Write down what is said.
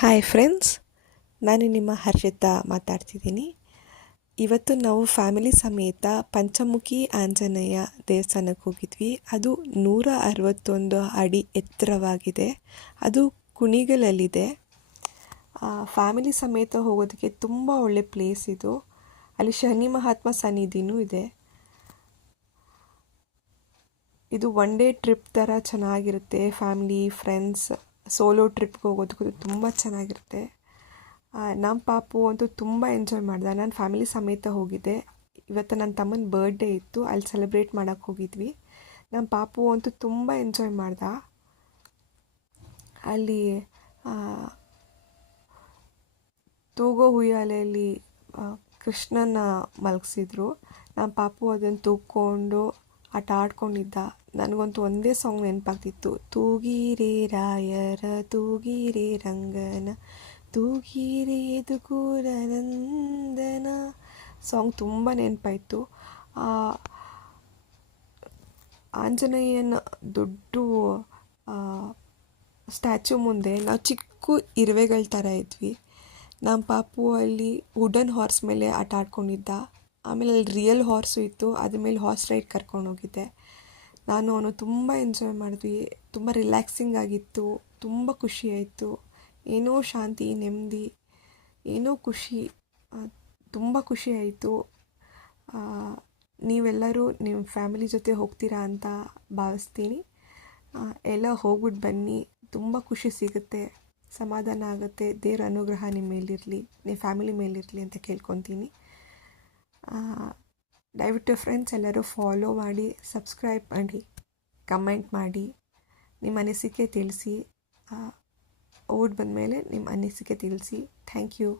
Hi friends ನಾನು ನಿಮ್ಮ ಹರ್ಷಿತಾ ಮಾತಾಡ್ತಿದ್ದೀನಿ. ಇವತ್ತು ನಾವು ಫ್ಯಾಮಿಲಿ ಸಮೇತ ಪಂಚಮುಖಿ ಆಂಜನೇಯ ದೇವಸ್ಥಾನಕ್ಕೆ ಹೋಗಿದ್ವಿ. ಅದು ನೂರ ಅರವತ್ತೊಂದು ಅಡಿ ಎತ್ತರವಾಗಿದೆ. ಅದು ಕುಣಿಗಲಲ್ಲಿದೆ. ಫ್ಯಾಮಿಲಿ ಸಮೇತ ಹೋಗೋದಕ್ಕೆ ತುಂಬ ಒಳ್ಳೆ ಪ್ಲೇಸ್ ಇದು. ಅಲ್ಲಿ ಶನಿ ಮಹಾತ್ಮ ಸನ್ನಿಧಿನೂ ಇದೆ. ಇದು ಒನ್ ಡೇ ಟ್ರಿಪ್ ಥರ ಚೆನ್ನಾಗಿರುತ್ತೆ. ಫ್ಯಾಮಿಲಿ ಫ್ರೆಂಡ್ಸ್ ಸೋಲೋ ಟ್ರಿಪ್ಗೆ ಹೋಗೋದಕ್ಕೂ ತುಂಬ ಚೆನ್ನಾಗಿರುತ್ತೆ. ನಮ್ಮ ಪಾಪು ಅಂತೂ ತುಂಬ ಎಂಜಾಯ್ ಮಾಡ್ದೆ. ನಾನು ಫ್ಯಾಮಿಲಿ ಸಮೇತ ಹೋಗಿದ್ದೆ. ಇವತ್ತು ನನ್ನ ತಮ್ಮನ ಬರ್ಡೇ ಇತ್ತು. ಅಲ್ಲಿ ಸೆಲೆಬ್ರೇಟ್ ಮಾಡೋಕ್ಕೆ ಹೋಗಿದ್ವಿ. ನಮ್ಮ ಪಾಪು ಅಂತೂ ತುಂಬ ಎಂಜಾಯ್ ಮಾಡ್ದ. ಅಲ್ಲಿ ತೂಗೋ ಹುಯ್ಯಾಲೆಯಲ್ಲಿ ಕೃಷ್ಣನ ಮಲಗಿಸಿದ್ರು. ನಮ್ಮ ಪಾಪು ಅದನ್ನು ತೂಕೊಂಡು ಆಟ ಆಡ್ಕೊಂಡಿದ್ದ. ನನಗಂತೂ ಒಂದೇ ಸಾಂಗ್ ನೆನಪಾಗ್ತಿತ್ತು. ತೂಗಿರೇ ರಾಯರ, ತೂಗಿರೇ ರಂಗನ, ತೂಗಿರೇ ಎದುಗೂರ ನಂದನ ಸಾಂಗ್ ತುಂಬ ನೆನಪಾಯಿತು. ಆಂಜನೇಯನ ದೊಡ್ಡ ಸ್ಟ್ಯಾಚು ಮುಂದೆ ನಾವು ಚಿಕ್ಕ ಇರುವೆಗಳ ಥರ ಇದ್ವಿ. ನಮ್ಮ ಪಾಪು ಅಲ್ಲಿ ವುಡನ್ ಹಾರ್ಸ್ ಮೇಲೆ ಆಟ ಆಡ್ಕೊಂಡಿದ್ದ. ಆಮೇಲೆ ಅಲ್ಲಿ ರಿಯಲ್ ಹಾರ್ಸು ಇತ್ತು, ಅದ್ರ ಮೇಲೆ ಹಾರ್ಸ್ ರೈಡ್ ಕರ್ಕೊಂಡು ಹೋಗಿದ್ದೆ. ನಾನು ಅವನು ತುಂಬ ಎಂಜಾಯ್ ಮಾಡಿದ್ವಿ, ತುಂಬ ರಿಲ್ಯಾಕ್ಸಿಂಗ್ ಆಗಿತ್ತು, ತುಂಬ ಖುಷಿ ಆಯಿತು. ಏನೋ ಶಾಂತಿ, ನೆಮ್ಮದಿ, ಏನೋ ಖುಷಿ ತುಂಬ ಖುಷಿ ಆಯಿತು. ನೀವೆಲ್ಲರೂ ನಿಮ್ಮ ಫ್ಯಾಮಿಲಿ ಜೊತೆ ಹೋಗ್ತೀರಾ ಅಂತ ಭಾವಿಸ್ತೀನಿ. ಎಲ್ಲ ಹೋಗ್ಬಿಟ್ಟು ಬನ್ನಿ, ತುಂಬ ಖುಷಿ ಸಿಗುತ್ತೆ, ಸಮಾಧಾನ ಆಗುತ್ತೆ. ದೇವ್ರ ಅನುಗ್ರಹ ನಿಮ್ಮ ಮೇಲಿರಲಿ ನಿಮ್ಮ ಫ್ಯಾಮಿಲಿ ಮೇಲಿರಲಿ ಅಂತ ಕೇಳ್ಕೊತೀನಿ. ದಯವಿಟ್ಟು ಫ್ರೆಂಡ್ಸ್ ಎಲ್ಲರೂ ಫಾಲೋ ಮಾಡಿ ಸಬ್ಸ್ಕ್ರೈಬ್ ಮಾಡಿ ಕಮೆಂಟ್ ಮಾಡಿ, ನಿಮ್ಮ ಅನಿಸಿಕೆ ತಿಳಿಸಿ ಓಟ್ ಬಂದಮೇಲೆ ನಿಮ್ಮ ಅನಿಸಿಕೆ ತಿಳಿಸಿ. Thank you